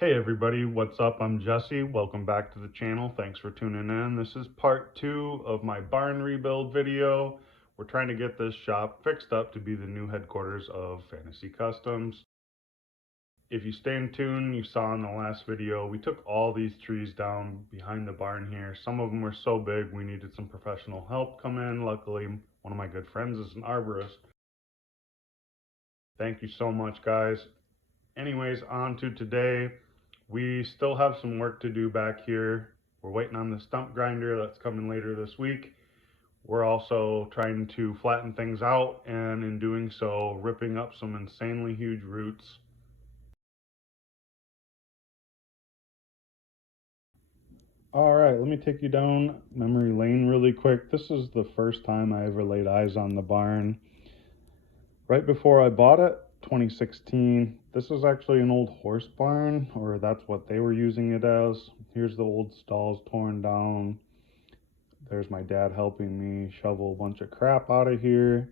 Hey everybody, what's up? I'm Jesse. Welcome back to the channel. Thanks for tuning in. This is part 2 of my barn rebuild video. We're trying to get this shop fixed up to be the new headquarters of Fantasy Customs. If you stay in tune, you saw in the last video, we took all these trees down behind the barn here. Some of them were so big we needed some professional help come in. Luckily, one of my good friends is an arborist. Thank you so much, guys. Anyways, on to today. We still have some work to do back here. We're waiting on the stump grinder that's coming later this week. We're also trying to flatten things out, and in doing so, ripping up some insanely huge roots. All right, let me take you down memory lane really quick. This is the first time I ever laid eyes on the barn. Right before I bought it, 2016, this is actually an old horse barn, or that's what they were using it as. Here's the old stalls torn down. There's my dad helping me shovel a bunch of crap out of here.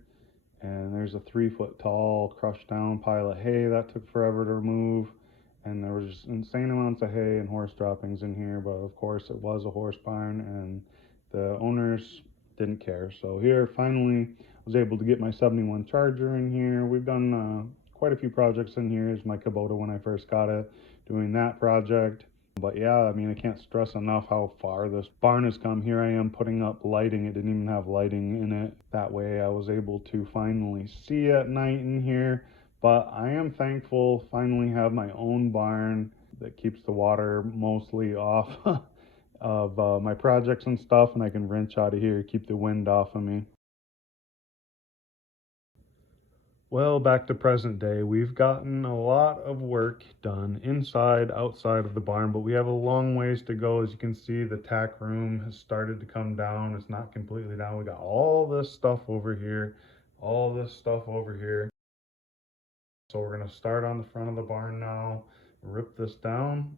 And there's a 3-foot tall crushed down pile of hay that took forever to remove. And there was just insane amounts of hay and horse droppings in here, but of course it was a horse barn and the owners didn't care. So here finally I was able to get my 71 Charger in here. We've done quite a few projects in here. Here's my Kubota when I first got it, doing that project. But yeah, I mean, I can't stress enough how far this barn has come. Here I am putting up lighting. It didn't even have lighting in it. That way I was able to finally see at night in here. But I am thankful finally have my own barn that keeps the water mostly off of my projects and stuff, and I can wrench out of here, keep the wind off of me. Well, back to present day, we've gotten a lot of work done inside, outside of the barn, but we have a long ways to go. As you can see, the tack room has started to come down. It's not completely down. We got all this stuff over here, all this stuff over here. So we're going to start on the front of the barn now, rip this down.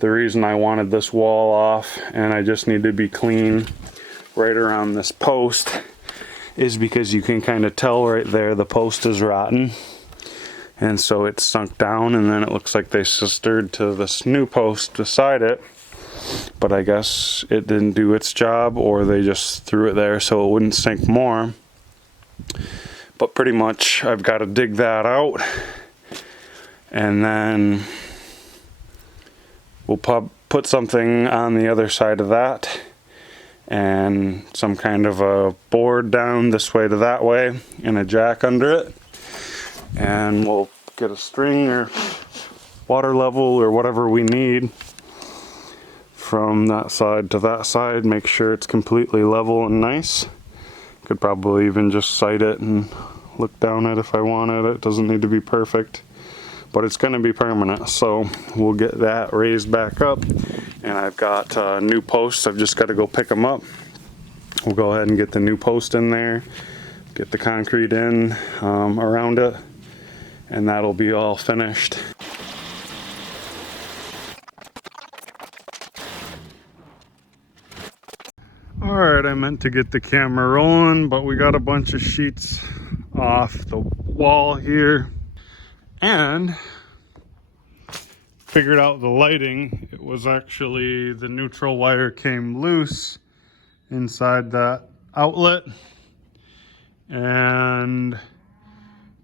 The reason I wanted this wall off and I just need to be clean right around this post is because you can kind of tell right there the post is rotten, and so it's sunk down, and then it looks like they sistered to this new post beside it, but I guess it didn't do its job, or they just threw it there so it wouldn't sink more. But pretty much I've got to dig that out, and then we'll put something on the other side of that, and some kind of a board down this way to that way, and a jack under it. And we'll get a string or water level or whatever we need from that side to that side. Make sure it's completely level and nice. Could probably even just sight it and look down it if I wanted. It doesn't need to be perfect, but it's going to be permanent, so we'll get that raised back up. And I've got new posts. I've just got to go pick them up. We'll go ahead and get the new post in there, get the concrete in around it, and that'll be all finished. Alright, I meant to get the camera rolling, but we got a bunch of sheets off the wall here and figured out the lighting. It was actually the neutral wire came loose inside that outlet, and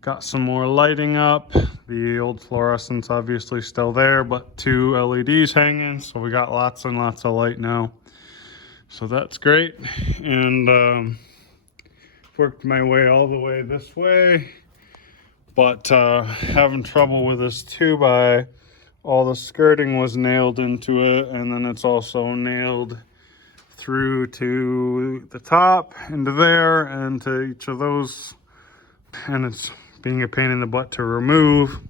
got some more lighting up. The old fluorescence obviously still there, but 2 LEDs hanging, so we got lots and lots of light now, so that's great. And worked my way all the way this way, but having trouble with this 2x. All the skirting was nailed into it, and then it's also nailed through to the top, into there, and to each of those, and it's being a pain in the butt to remove,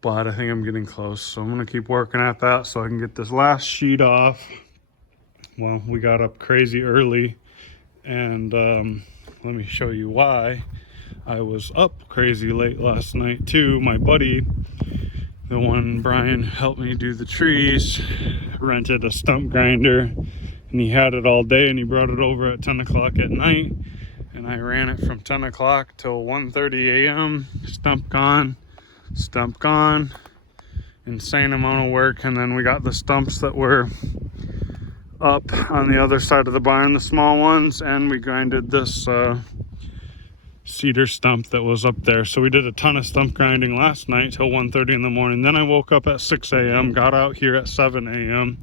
but I think I'm getting close, so I'm gonna keep working at that so I can get this last sheet off. Well, we got up crazy early, and let me show you why. I was up crazy late last night too. My buddy, the one Brian helped me do the trees, rented a stump grinder and he had it all day, and he brought it over at 10 o'clock at night, and I ran it from 10 o'clock till 1:30 a.m. Stump gone, insane amount of work. And then we got the stumps that were up on the other side of the barn, the small ones, and we grinded this cedar stump that was up there. So we did a ton of stump grinding last night till 1:30 in the morning. Then I woke up at 6 a.m., got out here at 7 a.m.,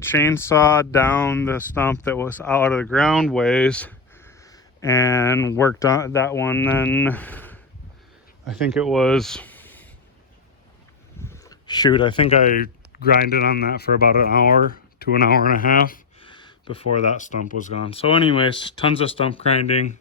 chainsawed down the stump that was out of the ground ways and worked on that one. Then I think it was, I think I grinded on that for about an hour to an hour and a half before that stump was gone. So anyways, tons of stump grinding.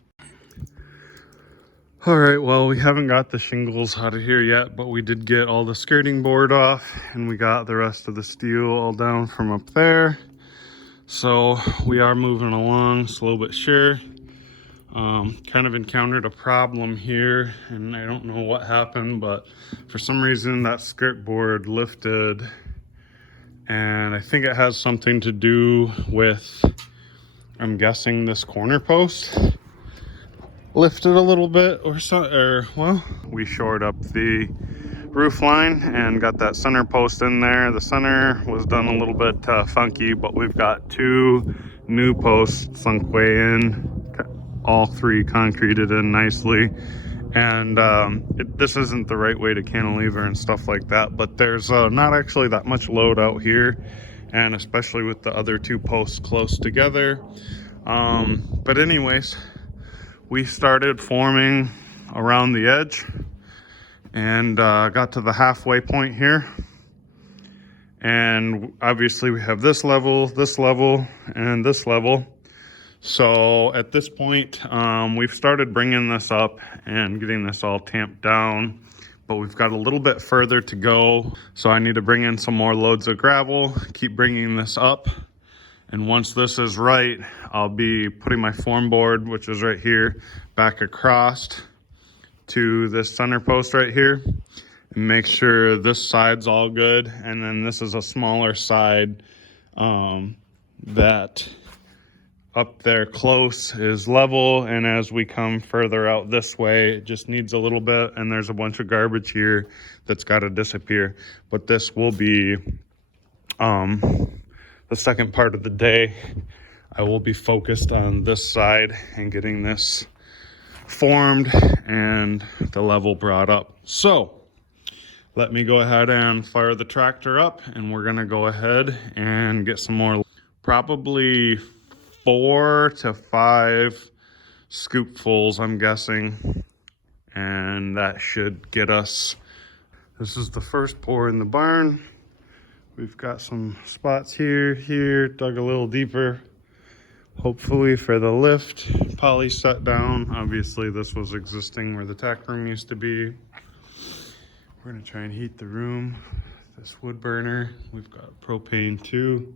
All right, well, we haven't got the shingles out of here yet, but we did get all the skirting board off, and we got the rest of the steel all down from up there. So we are moving along slow but sure. Kind of encountered a problem here, and I don't know what happened, but for some reason that skirt board lifted, and I think it has something to do with, I'm guessing, this corner post lifted a little bit or so, or well, we shored up the roof line and got that center post in there. The center was done a little bit funky, but we've got two new posts sunk way in, all three concreted in nicely. And this isn't the right way to cantilever and stuff like that, but there's not actually that much load out here, and especially with the other two posts close together. But anyways, we started forming around the edge and got to the halfway point here. And obviously we have this level, and this level. So at this point, we've started bringing this up and getting this all tamped down, but we've got a little bit further to go. So I need to bring in some more loads of gravel, keep bringing this up. And once this is right, I'll be putting my form board, which is right here, back across to this center post right here, and make sure this side's all good. And then this is a smaller side that up there close is level, and as we come further out this way, it just needs a little bit, and there's a bunch of garbage here that's got to disappear. But this will be the second part of the day. I will be focused on this side and getting this formed and the level brought up. So let me go ahead and fire the tractor up, and we're gonna go ahead and get some more, probably 4 to 5 scoopfuls, I'm guessing, and that should get us. This is the first pour in the barn. We've got some spots here, dug a little deeper, hopefully for the lift. Poly set down. Obviously this was existing where the tack room used to be. We're gonna try and heat the room. This wood burner, we've got propane too.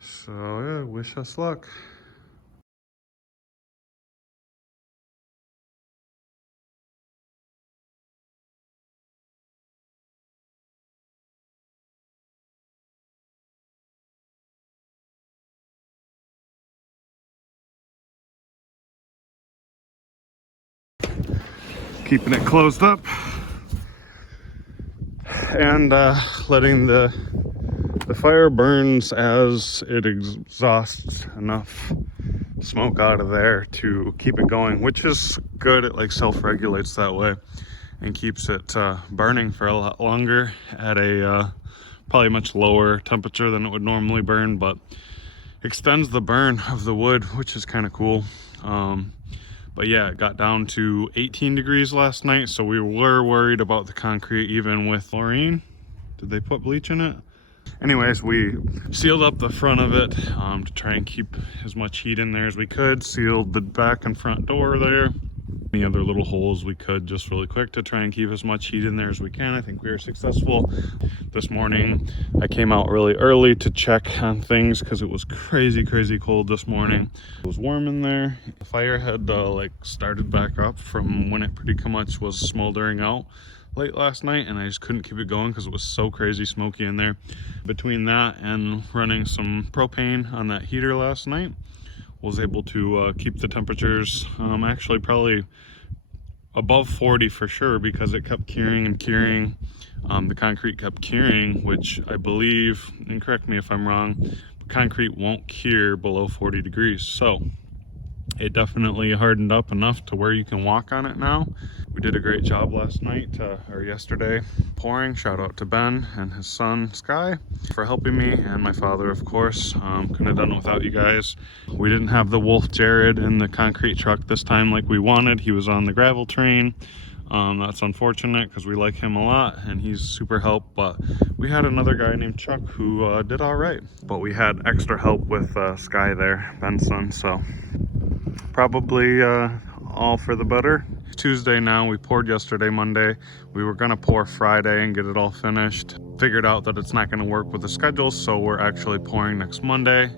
So yeah, wish us luck. Keeping it closed up and letting the fire burns as it exhausts enough smoke out of there to keep it going, which is good. It like self-regulates that way and keeps it burning for a lot longer at a probably much lower temperature than it would normally burn, but extends the burn of the wood, which is kind of cool. But yeah, it got down to 18 degrees last night, so we were worried about the concrete even with chlorine. Did they put bleach in it? Anyways, we sealed up the front of it to try and keep as much heat in there as we could. Sealed the back and front door there. Any other little holes we could, just really quick, to try and keep as much heat in there as we can. I think we were successful. This morning I came out really early to check on things because it was crazy cold this morning. It was warm in there. The fire had like started back up from when it pretty much was smoldering out late last night, and I just couldn't keep it going because it was so crazy smoky in there. Between that and running some propane on that heater last night, was able to keep the temperatures actually probably above 40 for sure, because it kept curing and curing. The concrete kept curing, which I believe, and correct me if I'm wrong, but concrete won't cure below 40 degrees. So it definitely hardened up enough to where you can walk on it now. We did a great job last night, or yesterday, pouring. Shout out to Ben and his son, Sky, for helping me, and my father, of course. Couldn't have done it without you guys. We didn't have the Wolf Jared in the concrete truck this time like we wanted. He was on the gravel train. That's unfortunate because we like him a lot and he's super help, but we had another guy named Chuck who did all right. But we had extra help with Sky there, Ben's son, so probably all for the better. Tuesday now. We poured yesterday, Monday. We were gonna pour Friday and get it all finished. Figured out that it's not gonna work with the schedule, so we're actually pouring next Monday,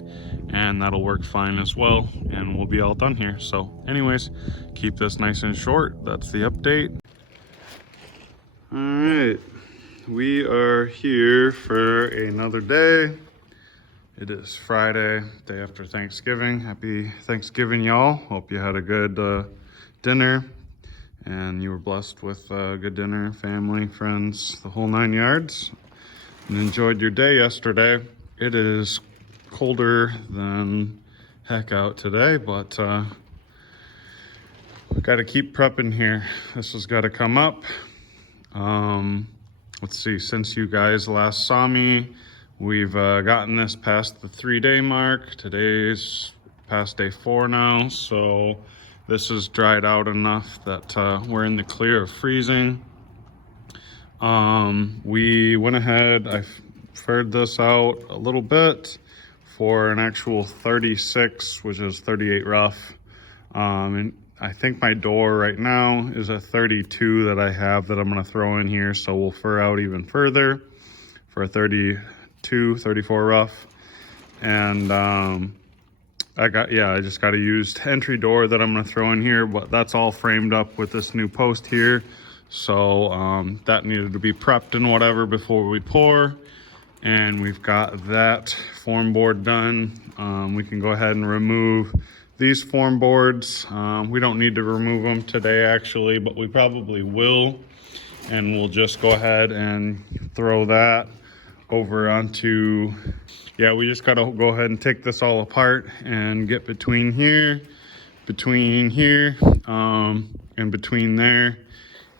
and that'll work fine as well, and we'll be all done here. So anyways, keep this nice and short. That's the update. All right, we are here for another day. It is Friday, day after Thanksgiving. Happy Thanksgiving, y'all. Hope you had a good dinner and you were blessed with a good dinner, family, friends, the whole 9 yards, and enjoyed your day yesterday. It is colder than heck out today, but we got to keep prepping here. This has got to come up. Let's see, since you guys last saw me, we've gotten this past the 3-day mark. Today's past day 4 now, so this is dried out enough that we're in the clear of freezing. We went ahead, I faired this out a little bit for an actual 36, which is 38 rough. And I think my door right now is a 32 that I have that I'm gonna throw in here, so we'll fur out even further for a 32, 34 rough. And I just got a used entry door that I'm gonna throw in here, but that's all framed up with this new post here. So that needed to be prepped and whatever before we pour. And we've got that form board done. We can go ahead and remove these form boards. We don't need to remove them today actually, but we probably will. And we'll just go ahead and throw that over onto, we just gotta go ahead and take this all apart and get between here, and between there,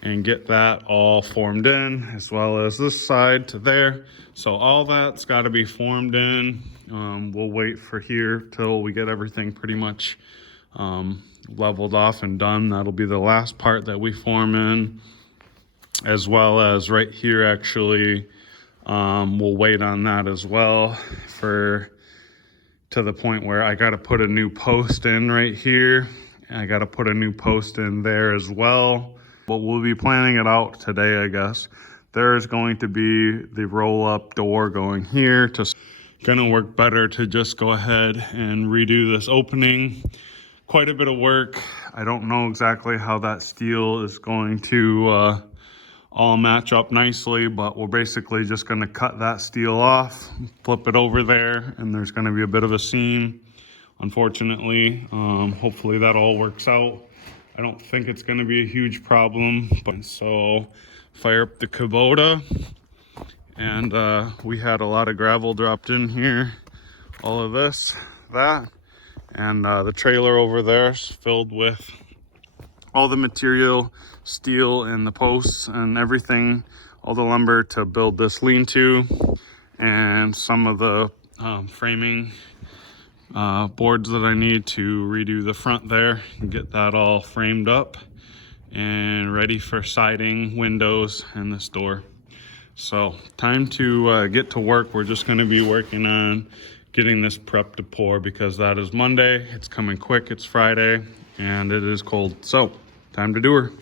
and get that all formed in, as well as this side to there. So all that's got to be formed in. We'll wait for here till we get everything pretty much leveled off and done. That'll be the last part that we form in, as well as right here actually. We'll wait on that as well to the point where I got to put a new post in right here. I got to put a new post in there as well. But we'll be planning it out today, I guess. There's going to be the roll-up door going here. Gonna work better to just go ahead and redo this opening. Quite a bit of work. I don't know exactly how that steel is going to all match up nicely, but we're basically just gonna cut that steel off, flip it over there, and there's gonna be a bit of a seam, unfortunately. Hopefully that all works out. I don't think it's gonna be a huge problem, but so fire up the Kubota, and we had a lot of gravel dropped in here, all of this, that, and the trailer over there is filled with all the material, steel and the posts and everything, all the lumber to build this lean-to, and some of the framing boards that I need to redo the front there and get that all framed up and ready for siding, windows, and this door. So time to get to work. We're just going to be working on getting this prep to pour because that is Monday. It's coming quick. It's Friday and it is cold. So time to do her.